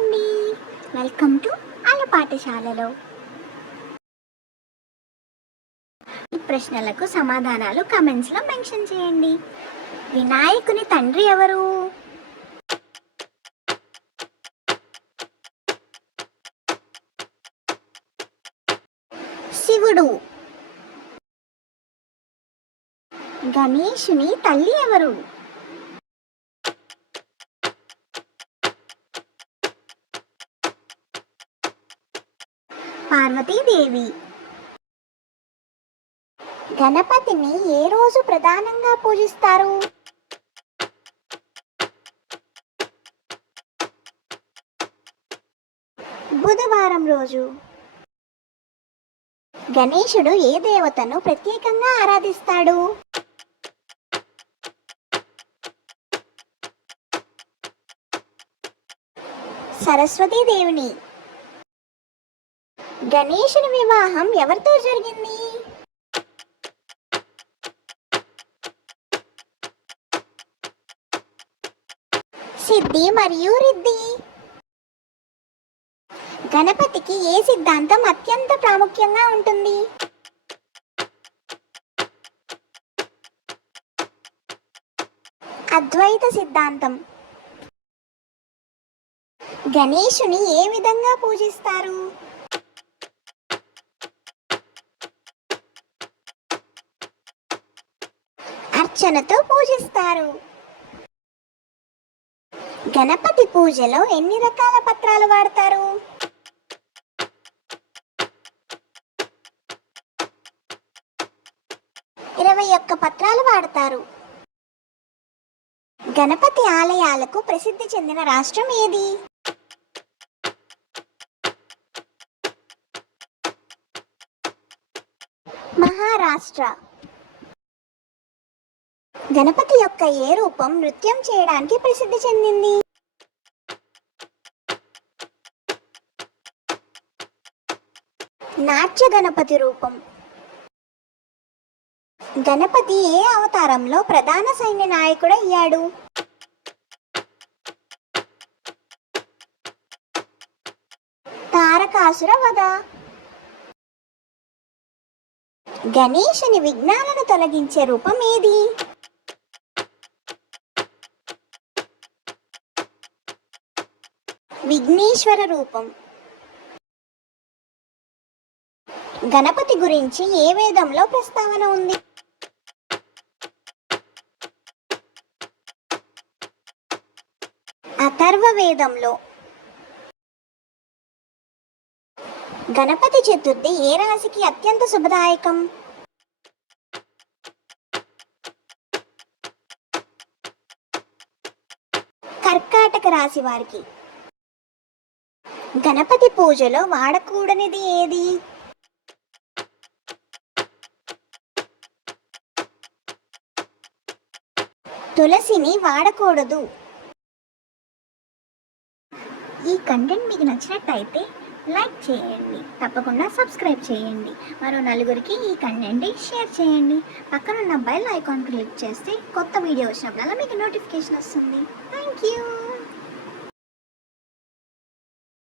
అండి, welcome to అల పాఠశాలలో. ఈ ప్రశ్నలకు సమాధానాలు కమెంట్స్లో మెన్షన్ చేయండి. వినాయకుని తండ్రి ఎవరు? శివుడు. గణేశుని తల్లి ఎవరు? పార్వతీదేవి. గణపతిని ఏ రోజు ప్రధానంగా పూజిస్తారు? బుధవారం రోజు. గణేశుడు ఏ దేవతను ప్రత్యేకంగా ఆరాధిస్తాడు? సరస్వతీదేవిని. గణేశుని వివాహం ఎవరితో జరిగింది? సిద్ధి మరియు రిద్ధి. గణపతికి ఏ సిద్ధాంతం అత్యంత ప్రాముఖ్యంగా ఉంటుంది? అద్వైత సిద్ధాంతం. గణేశుని ఏ విధంగా పూజిస్తారు? అర్చనతో పూజిస్తారు. గణపతి పూజలో ఎన్ని రకాల పత్రాలు వాడతారు? 21 పత్రాలు వాడతారు. గణపతి ఆలయాలకు ప్రసిద్ధి చెందిన రాష్ట్రం ఏది? మహారాష్ట్ర. గణపతి యొక్క ఏ రూపం నృత్యం చేయడానికి ప్రసిద్ధి చెందింది? నాట్య గణపతి రూపం. గణపతి ఏ అవతారంలో ప్రధాన సైన్య నాయకుడయ్యాడు? తారకాసుర వధ. గణేశుని విఘ్నాలను తొలగించే రూపం ఏది? విఘ్నేశ్వర రూపం. గణపతి గురించి ఏ వేదంలో ప్రస్తావన ఉంది? అథర్వ వేదంలో. గణపతి చతుర్థి ఏ రాశికి అత్యంత శుభదాయకం? కర్కాటక రాశి వారికి. గణపతి పూజలో వాడకూడనిది ఏది? తులసిని వాడకూడదు. ఈ కంటెంట్ మీకు నచ్చినట్టయితే లైక్ చేయండి, తప్పకుండా సబ్స్క్రైబ్ చేయండి, మరో నలుగురికి ఈ కంటెంట్ని షేర్ చేయండి. పక్కనున్న బెల్ ఐకాన్ క్లిక్ చేస్తే కొత్త వీడియో వచ్చినప్పుడల్లా మీకు నోటిఫికేషన్ వస్తుంది. Thank you.